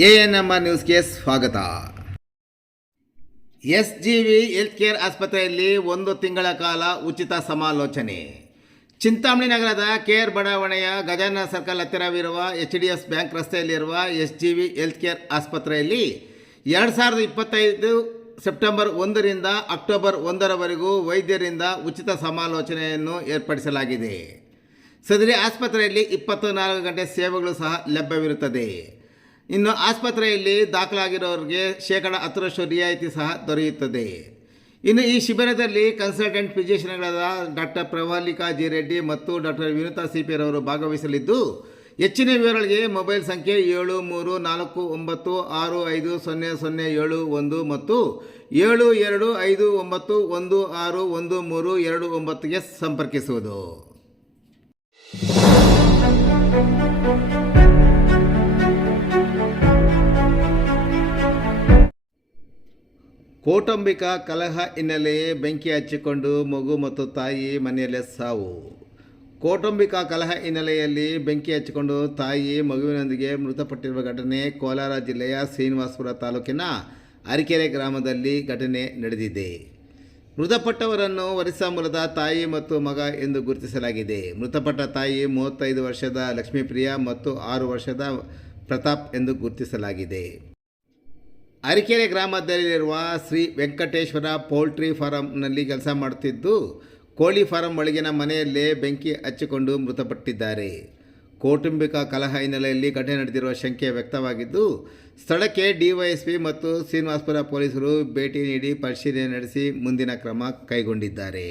ANMR ನ್ಯೂಸ್ಗೆ ಸ್ವಾಗತ. SGV health care ಆಸ್ಪತ್ರೆಯಲ್ಲಿ 1 ತಿಂಗಳ ಕಾಲ ಉಚಿತ ಸಮಾಲೋಚನೆ. ಚಿಂತಾಮಣಿ ನಗರದ KR ಬಡಾವಣೆಯ ಗಜಾನನ ಸರ್ಕಲ್ ಹತ್ತಿರವಿರುವ HDFC ಬ್ಯಾಂಕ್ ರಸ್ತೆಯಲ್ಲಿರುವ SGV ಹೆಲ್ತ್ ಕೇರ್ ಆಸ್ಪತ್ರೆಯಲ್ಲಿ 2025 ಸೆಪ್ಟೆಂಬರ್ 1ರಿಂದ ಅಕ್ಟೋಬರ್ 1ರವರೆಗೂ ವೈದ್ಯರಿಂದ ಉಚಿತ ಸಮಾಲೋಚನೆಯನ್ನು ಏರ್ಪಡಿಸಲಾಗಿದೆ. ಸದರಿ ಆಸ್ಪತ್ರೆಯಲ್ಲಿ 24 ಗಂಟೆ ಸೇವೆಗಳು ಸಹ ಲಭ್ಯವಿರುತ್ತದೆ. ಇನ್ನು ಆಸ್ಪತ್ರೆಯಲ್ಲಿ ದಾಖಲಾಗಿರೋರಿಗೆ 10% ರಿಯಾಯಿತಿ ಸಹ ದೊರೆಯುತ್ತದೆ. ಇನ್ನು ಈ ಶಿಬಿರದಲ್ಲಿ ಕನ್ಸಲ್ಟೆಂಟ್ ಫಿಸಿಷಿಯನ್ಗಳಾದ ಡಾಕ್ಟರ್ ಪ್ರವಾಲಿಕಾ ಜಿ ರೆಡ್ಡಿ ಮತ್ತು ಡಾಕ್ಟರ್ ವಿನುತಾ CP ರವರು ಭಾಗವಹಿಸಲಿದ್ದು, ಹೆಚ್ಚಿನ ವಿವರಗಳಿಗೆ ಮೊಬೈಲ್ ಸಂಖ್ಯೆ 7349650071 ಮತ್ತು 7259161329ಗೆ ಸಂಪರ್ಕಿಸುವುದು. ಕೌಟುಂಬಿಕ ಕಲಹ ಹಿನ್ನೆಲೆಯೇ ಬೆಂಕಿ ಹಚ್ಚಿಕೊಂಡು ಮಗು ಮತ್ತು ತಾಯಿ ಮನೆಯಲ್ಲೇ ಸಾವು. ಕೌಟುಂಬಿಕ ಕಲಹ ಹಿನ್ನೆಲೆಯಲ್ಲಿ ಬೆಂಕಿ ಹಚ್ಚಿಕೊಂಡು ತಾಯಿ ಮಗುವಿನೊಂದಿಗೆ ಮೃತಪಟ್ಟಿರುವ ಘಟನೆ ಕೋಲಾರ ಜಿಲ್ಲೆಯ ಶ್ರೀನಿವಾಸಪುರ ತಾಲೂಕಿನ ಅರಕೆರೆ ಗ್ರಾಮದಲ್ಲಿ ಘಟನೆ ನಡೆದಿದೆ. ಮೃತಪಟ್ಟವರನ್ನು ಒರಿಸ್ಸಾ ಮೂಲದ ತಾಯಿ ಮತ್ತು ಮಗ ಎಂದು ಗುರುತಿಸಲಾಗಿದೆ. ಮೃತಪಟ್ಟ ತಾಯಿ 35 ವರ್ಷದ ಲಕ್ಷ್ಮೀಪ್ರಿಯಾ ಮತ್ತು 6 ವರ್ಷದ ಪ್ರತಾಪ್ ಎಂದು ಗುರುತಿಸಲಾಗಿದೆ. ಅರಕೆರೆ ಗ್ರಾಮದಲ್ಲಿರುವ ಶ್ರೀ ವೆಂಕಟೇಶ್ವರ ಪೌಲ್ಟ್ರಿ ಫಾರಂನಲ್ಲಿ ಕೆಲಸ ಮಾಡುತ್ತಿದ್ದು, ಕೋಳಿ ಫಾರಂ ಒಳಗಿನ ಮನೆಯಲ್ಲೇ ಬೆಂಕಿ ಹಚ್ಚಿಕೊಂಡು ಮೃತಪಟ್ಟಿದ್ದಾರೆ. ಕೌಟುಂಬಿಕ ಕಲಹ ಹಿನ್ನೆಲೆಯಲ್ಲಿ ಘಟನೆ ನಡೆದಿರುವ ಶಂಕೆ ವ್ಯಕ್ತವಾಗಿದ್ದು, ಸ್ಥಳಕ್ಕೆ DYSP ಮತ್ತು ಶ್ರೀನಿವಾಸಪುರ ಪೊಲೀಸರು ಭೇಟಿ ನೀಡಿ ಪರಿಶೀಲನೆ ನಡೆಸಿ ಮುಂದಿನ ಕ್ರಮ ಕೈಗೊಂಡಿದ್ದಾರೆ.